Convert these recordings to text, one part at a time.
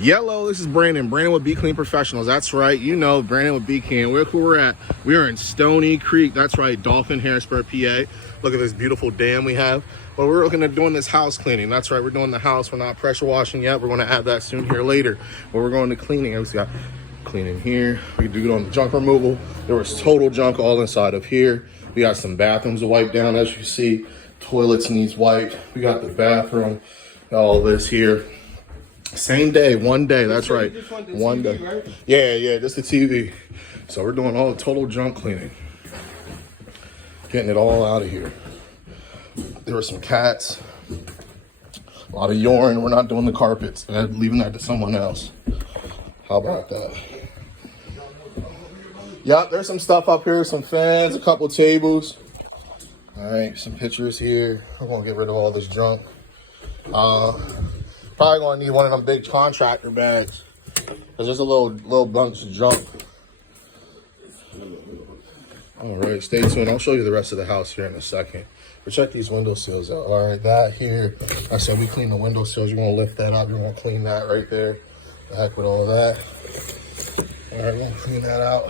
Yellow, this is Brandon with Be Clean Professionals. That's right, you know Brandon with Be Clean. Where we're at, we are in Stony Creek. That's right, Dolphin, Harrisburg PA. Look at this beautiful dam we have. But we're looking at doing this house cleaning. That's right, we're doing the house. We're not pressure washing yet. We're going to add that soon here later. But we're going to cleaning. We got cleaning here. We do it on the junk removal. There was total junk all inside of here. We got some bathrooms to wipe down, as you see. Toilets needs wiped. We got the bathroom. All this here. Same day, one day. That's right. One day. Right? Yeah, just the TV. So we're doing all the total junk cleaning. Getting it all out of here. There were some cats. A lot of urine. We're not doing the carpets. I'm leaving that to someone else. How about that? Yep, there's some stuff up here. Some fans, a couple tables. All right, some pictures here. I'm going to get rid of all this junk. Probably gonna need one of them big contractor bags because there's a little bunch of junk. All right, stay tuned. I'll show you the rest of the house here in a second. But check these window sills out. All right, that here. I said we clean the window sills. You're gonna lift that up. You're gonna clean that right there. The heck with all that. All right, we're gonna clean that out.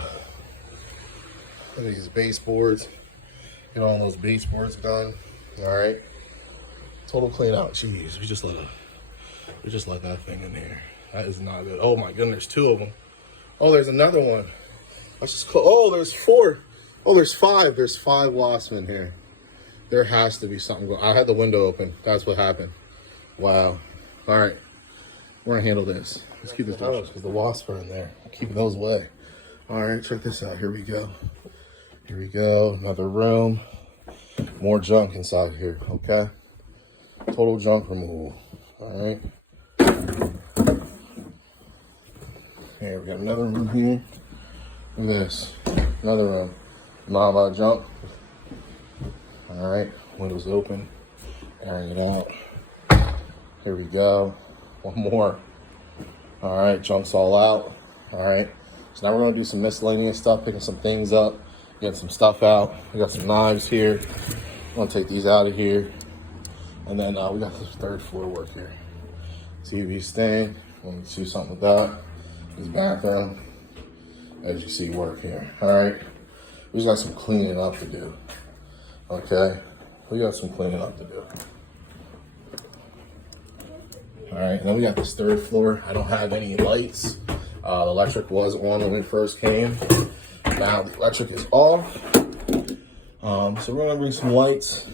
Look at these baseboards. Get all those baseboards done. All right. Total clean out. Jeez, we just let that thing in here. That is not good. Oh my goodness, two of them. Oh, there's another one. Let's just call. Oh, there's four. Oh, there's five. There's 5 wasps in here. There has to be something going. I had the window open. That's what happened. Wow. All right, we're gonna handle this. Let's keep this closed because the wasps are in there. Keep those away. All right, check this out. Here we go. Here we go. Another room. More junk inside here. Okay. Total junk removal. All right. Here, we got another room here. Look at this. Another room. Not a lot of junk. All right. Windows open. Airing it out. Here we go. One more. All right. Junk's all out. All right. So now we're going to do some miscellaneous stuff, picking some things up, getting some stuff out. We got some knives here. I'm going to take these out of here. And then we got this 3rd floor work here. TV stand. Want to do something with that. This bathroom, as you see, work here. All right, we just got some cleaning up to do. Okay, we got some cleaning up to do. All right, and then we got this 3rd floor. I don't have any lights. The electric was on when we first came. Now the electric is off. So we're gonna bring some lights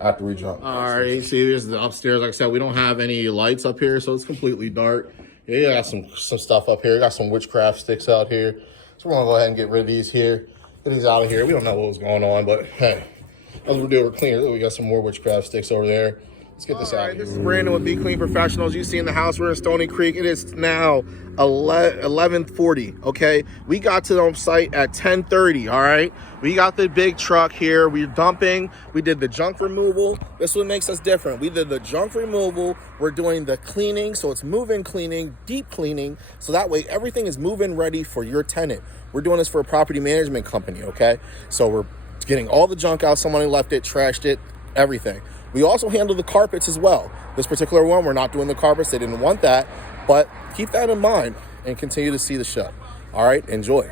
after we jump. All right, see, there's the upstairs. Like I said, we don't have any lights up here, so it's completely dark. Yeah, you got some stuff up here. You got some witchcraft sticks out here. So we're gonna go ahead and get rid of these here. Get these out of here. We don't know what was going on, but hey, as we're doing, we're cleaning. We got some more witchcraft sticks over there. Let's get this out of here. This is Brandon with Be Clean Professionals. You see in the house, we're in Stony Creek. It is now 11:40, okay? We got to the site at 10:30, all right? We got the big truck here. We're dumping. We did the junk removal. This is what makes us different. We did the junk removal. We're doing the cleaning, so it's move-in cleaning, deep cleaning, so that way everything is move-in ready for your tenant. We're doing this for a property management company, okay? So we're getting all the junk out. Someone left it, trashed it, everything. We also handle the carpets as well. This particular one, we're not doing the carpets. They didn't want that, but keep that in mind and continue to see the show. All right, enjoy.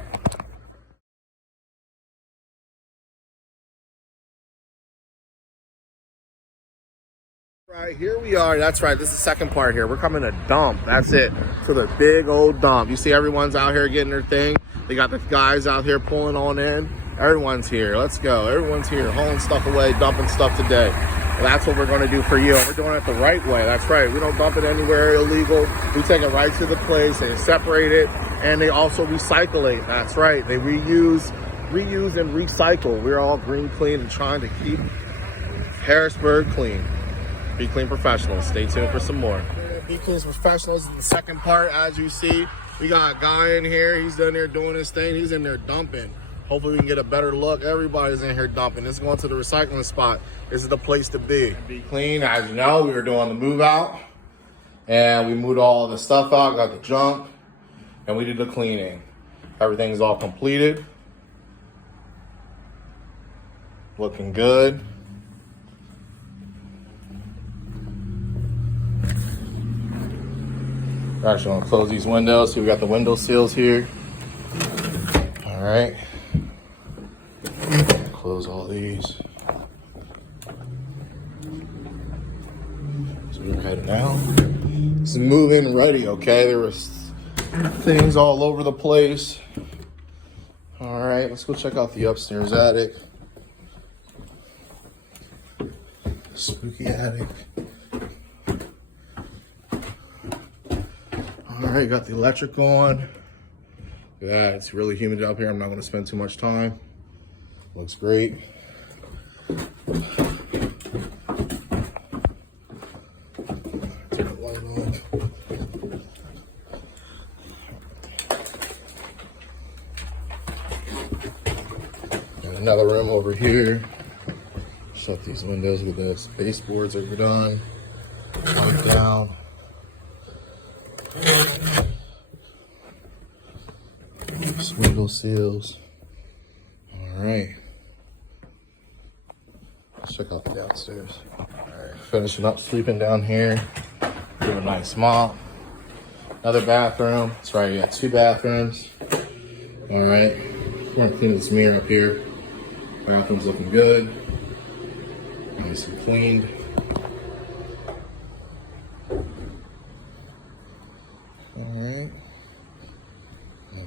Right, here we are. That's right. This is the second part here. We're coming to dump. That's it. To the big old dump. You see everyone's out here getting their thing. They got the guys out here pulling on in. Everyone's here. Let's go. Everyone's here. Hauling stuff away, dumping stuff today. Well, that's what we're going to do for you. We're doing it the right way. That's right. We don't dump it anywhere illegal. We take it right to the place. They separate it, and they also recycle it. That's right. They reuse, and recycle. We're all green clean and trying to keep Harrisburg clean. Be Clean Professionals. Stay tuned for some more. Be Clean Professionals is the second part. As you see, we got a guy in here. He's in there doing his thing. He's in there dumping. Hopefully we can get a better look. Everybody's in here dumping. This is going to the recycling spot. This is the place to be. Be Clean. As you know, we were doing the move out. And we moved all the stuff out, got the junk. And we did the cleaning. Everything's all completed. Looking good. We're actually gonna close these windows. So we got the window seals here. All right. Close all these. So we're heading out. It's move-in ready, okay? There was things all over the place. All right, let's go check out the upstairs attic. Spooky attic. All right, got the electric on. Look at that, it's really humid up here. I'm not gonna spend too much time. Looks great. Turn the light on. And another room over here. Shut these windows with the baseboards are done. Light down. Window seals. All right. Let's check out the downstairs. All right, finishing up sleeping down here. Do a nice mop. Another bathroom. That's right, you got 2 bathrooms. All right. I'm gonna clean this mirror up here. Bathroom's looking good. Nice and cleaned. All right.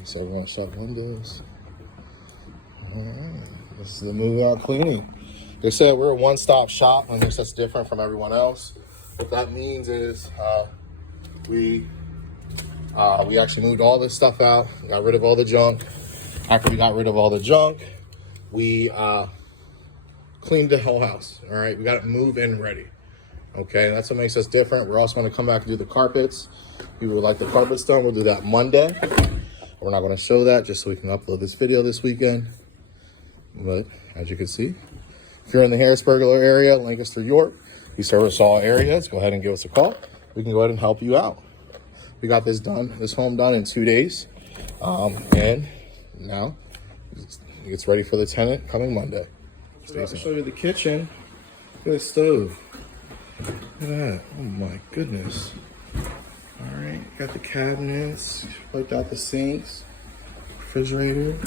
So everyone shut windows. All right. This is the move out cleaning. They said we're a one-stop shop. I guess that's different from everyone else. What that means is we actually moved all this stuff out, got rid of all the junk. After we got rid of all the junk, we cleaned the whole house. All right, we got it move in ready. Okay, that's what makes us different. We're also going to come back and do the carpets. People would like the carpets done. We'll do that Monday. We're not going to show that just so we can upload this video this weekend. But as you can see, if you're in the Harrisburg area, Lancaster, York, we service all areas. Go ahead and give us a call. We can go ahead and help you out. We got this done, this home done in 2 days. And now it's ready for the tenant coming Monday. I'll show you the kitchen. Look at the stove. Look at that. Oh my goodness. All right, got the cabinets, wiped out the sinks, refrigerator.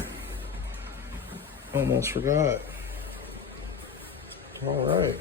Almost forgot. All right.